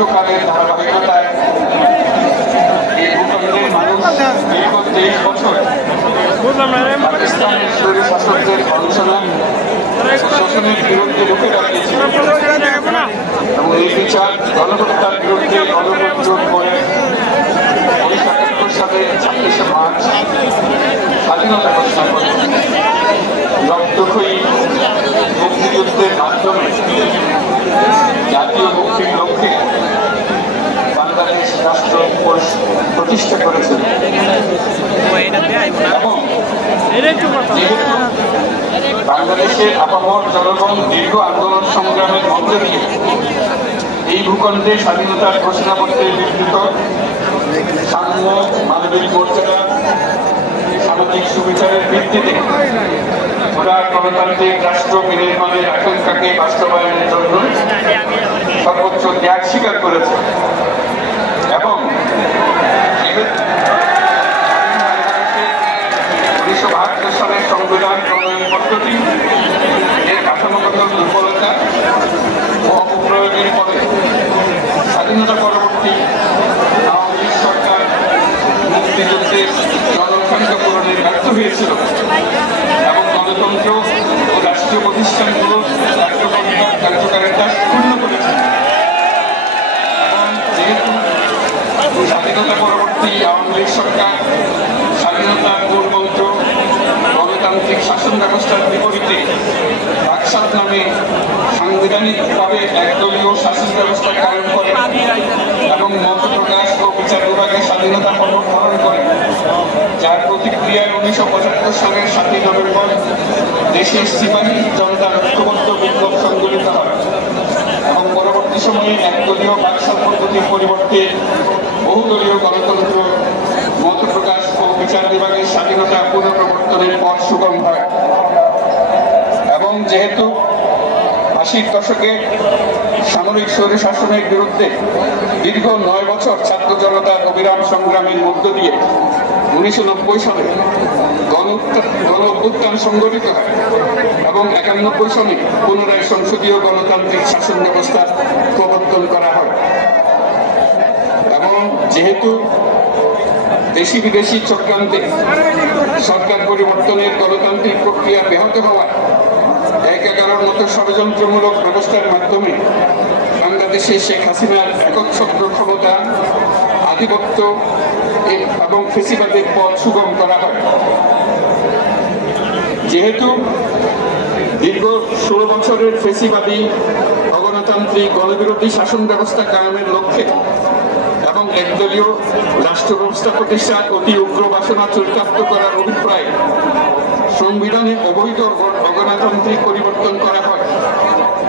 দীর্ঘকালের ধারাবাহিকতায় এই ভূখণ্ডের মানুষ দীর্ঘ 23 বছর পাকিস্তানের শরীর শাসকদের অনশনে শোষণের বিরুদ্ধে রুখে দাঁড়িয়েছিল এবং এই বিচার গণহত্যার বিরুদ্ধে গণপ্রতিরোধ করে 1971 সালে 26শে মার্চ স্বাধীনতা ঘোষণা করে রক্তক্ষয়ী মুক্তিযুদ্ধের মাধ্যমে জাতীয় মুক্তির লক্ষ্যে বাংলাদেশ রাষ্ট্র প্রতিষ্ঠা করেছে এবং যেহেতু বাংলাদেশের আপামর জনগণ দীর্ঘ আন্দোলন সংগ্রামের মধ্যে দিয়ে এই ভূখণ্ডে স্বাধীনতার ঘোষণাপত্রের বিস্তৃত সাম্য মানবিক মর্যাদা সামাজিক সুবিচারের ভিত্তিতে উদার গণতান্ত্রিক রাষ্ট্র বিনির্মাণের আকাঙ্ক্ষাকে বাস্তবায়নের জন্য সর্বোচ্চ ত্যাগ স্বীকার করেছে এবং 1972 সালের সংবিধান প্রণয়ন পদ্ধতি এর কাঠামোগত দুর্বলতা ও অপপ্রয়োগের ফলে স্বাধীনতা পরবর্তী আওয়ামী লীগ সরকার মুক্তিযুদ্ধের জনসংখ্যা পূরণে ব্যর্থ হয়েছিল এবং গণতন্ত্র ও রাষ্ট্রীয় প্রতিষ্ঠানগুলো কার্যকারিতা পূর্ণ করেছে এবং যেহেতু স্বাধীনতা পরবর্তী আওয়ামী লীগ সরকার স্বাধীনতার মূল মন্ত্র গণতান্ত্রিক শাসন ব্যবস্থার বিপরীতে বাকশাল নামে সাংবিধানিকভাবে একদলীয় শাসন ব্যবস্থা কায়েম করে এবং মত প্রকাশ ও বিচার বিভাগের স্বাধীনতা হরণ করে যার প্রতিক্রিয়ায় 1975 সালের 7 নভেম্বর দেশের সিপাহী জনতার ঐক্যবদ্ধ বিপ্লব সংগঠিত হয় এবং পরবর্তী সময়ে একদলীয় বাকশাল পদ্ধতির পরিবর্তে বহুদলীয় গণতন্ত্র মত প্রকাশ ও বিচার বিভাগের স্বাধীনতা পুনঃপ্রবর্তনের পথ সুগম হয় এবং যেহেতু 80-র দশকে সামরিক স্বৈরশাসনের বিরুদ্ধে দীর্ঘ 9 বছর ছাত্র জনতার অবিরাম সংগ্রামের মধ্য দিয়ে 1990 সালে গণ অভ্যুত্থান সংগঠিত হয় এবং 91 সালে পুনরায় সংসদীয় গণতান্ত্রিক শাসন ব্যবস্থা প্রবর্তন করা হয় এবং যেহেতু দেশি বিদেশি চক্রান্তে সরকার পরিবর্তনের গণতান্ত্রিক প্রক্রিয়া ব্যাহত হওয়ায় একাকারের মতো ষড়যন্ত্রমূলক ব্যবস্থার মাধ্যমে বাংলাদেশে শেখ হাসিনার একচ্ছত্র ক্ষমতা আধিপত্য এবং ফেসিবাদের পথ সুগম করা হয় যেহেতু দীর্ঘ 16 বছরের ফেসিবাদী অগণতান্ত্রিক গণবিরোধী শাসন ব্যবস্থা কায়েমের লক্ষ্যে এবং একদলীয় রাষ্ট্র ব্যবস্থা প্রতিষ্ঠার অতি উগ্র বাসনা চরিতার্থ করার অভিপ্রায় সংবিধানে অবৈধ অগণতান্ত্রিক পরিবর্তন করা হয়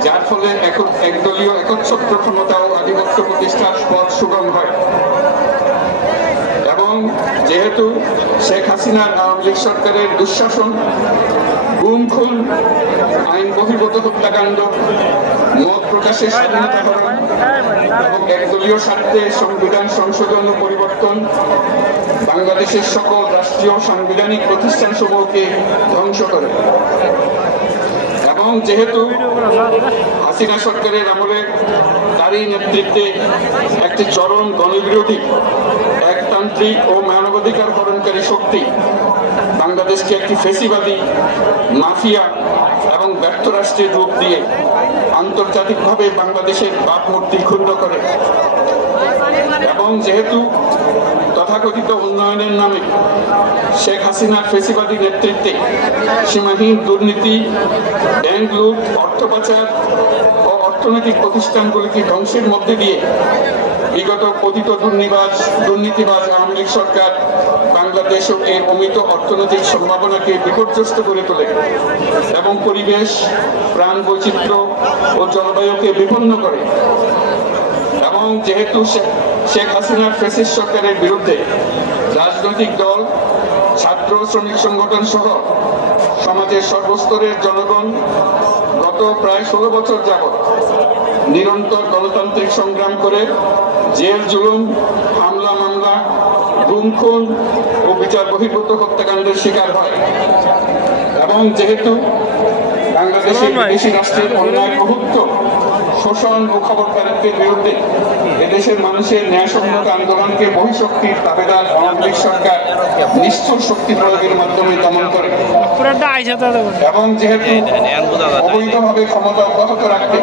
যার ফলে একদলীয় একচ্ছত্র ক্ষমতা ও আধিপত্য প্রতিষ্ঠার পথ সুগম হয় এবং যেহেতু শেখ হাসিনার আওয়ামী লীগ সরকারের দুঃশাসন গুম খুন আইন বহির্ভূত হত্যাকাণ্ড মত প্রকাশের স্বাধীনতা হরণ এবং একদলীয় স্বার্থে সংবিধান সংশোধন ও পরিবর্তন বাংলাদেশের সকল রাষ্ট্রীয় সাংবিধানিক প্রতিষ্ঠান সমূহকে ধ্বংস করে এবং যেহেতু হাসিনা সরকারের আমলে তারই নেতৃত্বে একটি চরম গণবিরোধী একতান্ত্রিক ও মানবাধিকার হরণকারী শক্তি বাংলাদেশকে একটি ফেসিবাদী মাফিয়া এবং ব্যর্থ রাষ্ট্রের রূপ দিয়ে আন্তর্জাতিকভাবে বাংলাদেশের ভাবমূর্তি ক্ষুণ্ণ করে এবং যেহেতু তথাকথিত উন্নয়নের নামে শেখ হাসিনার ফেসিবাদী নেতৃত্বে সীমাহীন দুর্নীতি ব্যাংক লুট অর্থ পাচার ও অর্থনৈতিক প্রতিষ্ঠানগুলিকে ধ্বংসের মধ্যে দিয়ে বিগত পতিত দুর্নীতিবাজ আওয়ামী লীগ সরকার বাংলাদেশ ও এর অমিত অর্থনৈতিক সম্ভাবনাকে বিপর্যস্ত করে তোলে এবং পরিবেশ প্রাণ বৈচিত্র্য ও জলবায়ুকে বিপন্ন করে এবং যেহেতু শেখ হাসিনার ফ্যাসিস্ট সরকারের বিরুদ্ধে রাজনৈতিক দল ছাত্র শ্রমিক সংগঠন সহ সমাজের সর্বস্তরের জনগণ গত প্রায় 16 বছর যাবৎ নিরন্তর গণতান্ত্রিক সংগ্রাম করে জেল জুলুম হামলা মামলা গুম খুন ও বিচার বহির্ভূত হত্যাকাণ্ডের শিকার হয় এবং যেহেতু বাংলাদেশের বিদেশি রাষ্ট্রের অন্যায় প্রভুত্ব শোষণ ও খবরদারিত্বের বিরুদ্ধে এদেশের মানুষের ন্যায়সম্মত আন্দোলনকে বহিঃশক্তির দাবেদার আওয়ামী লীগ সরকার নিষ্ঠুর শক্তি প্রয়োগের মাধ্যমে দমন করে এবং যেহেতু অবৈধভাবে ক্ষমতা অব্যাহত রাখতে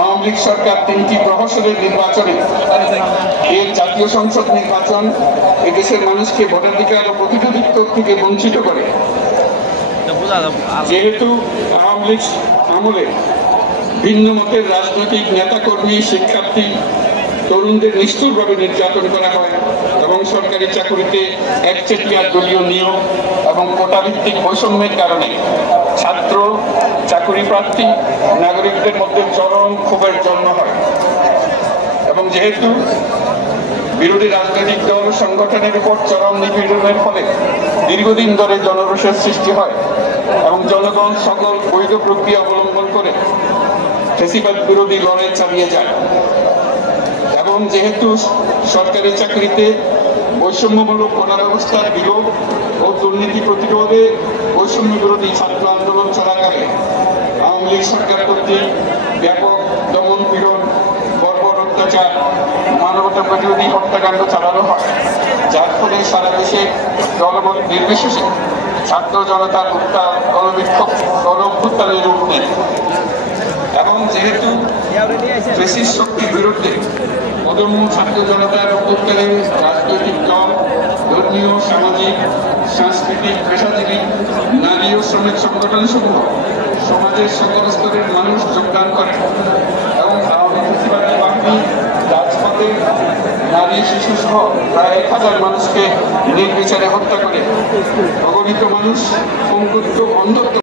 আওয়ামী লীগ সরকার 3টি প্রহসনের নির্বাচনে এই জাতীয় সংসদ নির্বাচন এদেশের মানুষকে ভোটাধিকার ও প্রতিনিধিত্ব থেকে বঞ্চিত করে। যেহেতু আওয়ামী লীগ আমলে ভিন্ন মতের রাজনৈতিক নেতাকর্মী, শিক্ষার্থী, তরুণদের নিষ্ঠুরভাবে নির্যাতন করা হয় এবং সরকারি চাকুরিতে একচেটিয়া দলীয় নিয়োগ এবং কোটাভিত্তিক বৈষম্যের কারণে ছাত্র, চাকুরি প্রার্থী, নাগরিকদের মধ্যে চরম ক্ষোভের জন্ম হয় এবং যেহেতু বিরোধী রাজনৈতিক দল সংগঠনের উপর চরম নিপীড়নের ফলে দীর্ঘদিন ধরে জনরোষের সৃষ্টি হয় এবং জনগণ সকল বৈধ প্রক্রিয়া অবলম্বন করে ফ্যাসিবাদ বিরোধী লড়াই চালিয়ে যায় এবং যেহেতু সরকারি চাকরিতে বৈষম্যমূলক কোটা ব্যবস্থার বিলোপ ও দুর্নীতি প্রতিরোধে বৈষম্য বিরোধী ছাত্র আন্দোলন চলাকালে আওয়ামী লীগ সরকার কর্তৃক ব্যাপক দমন পীড়ন, বর্বর অত্যাচার, মানবতা বিরোধী হত্যাকাণ্ড চালানো হয়, যার ফলে সারা দেশে জনমত নির্বিশেষে ছাত্র জনতার উত্থান, গণঅভ্যুত্থানের রূপ নেয় এবং যেহেতু ফ্যাসিস্ট শক্তির বিরুদ্ধে অদম্য ছাত্র জনতার উত্তরে রাজনৈতিক দল, ধর্মীয়, সামাজিক, সাংস্কৃতিক, পেশাজীবী, নারী ও শ্রমিক সংগঠন সমূহ সমাজের সকল স্তরের মানুষ যোগদান করে এবং আওয়ামী ফ্যাসিবাদী বাহিনী রাজপথে নারী, শিশু সহ প্রায় 1000 মানুষকে নির্বিচারে হত্যা করে অগণিত মানুষ পঙ্গুত্ব, অন্ধত্ব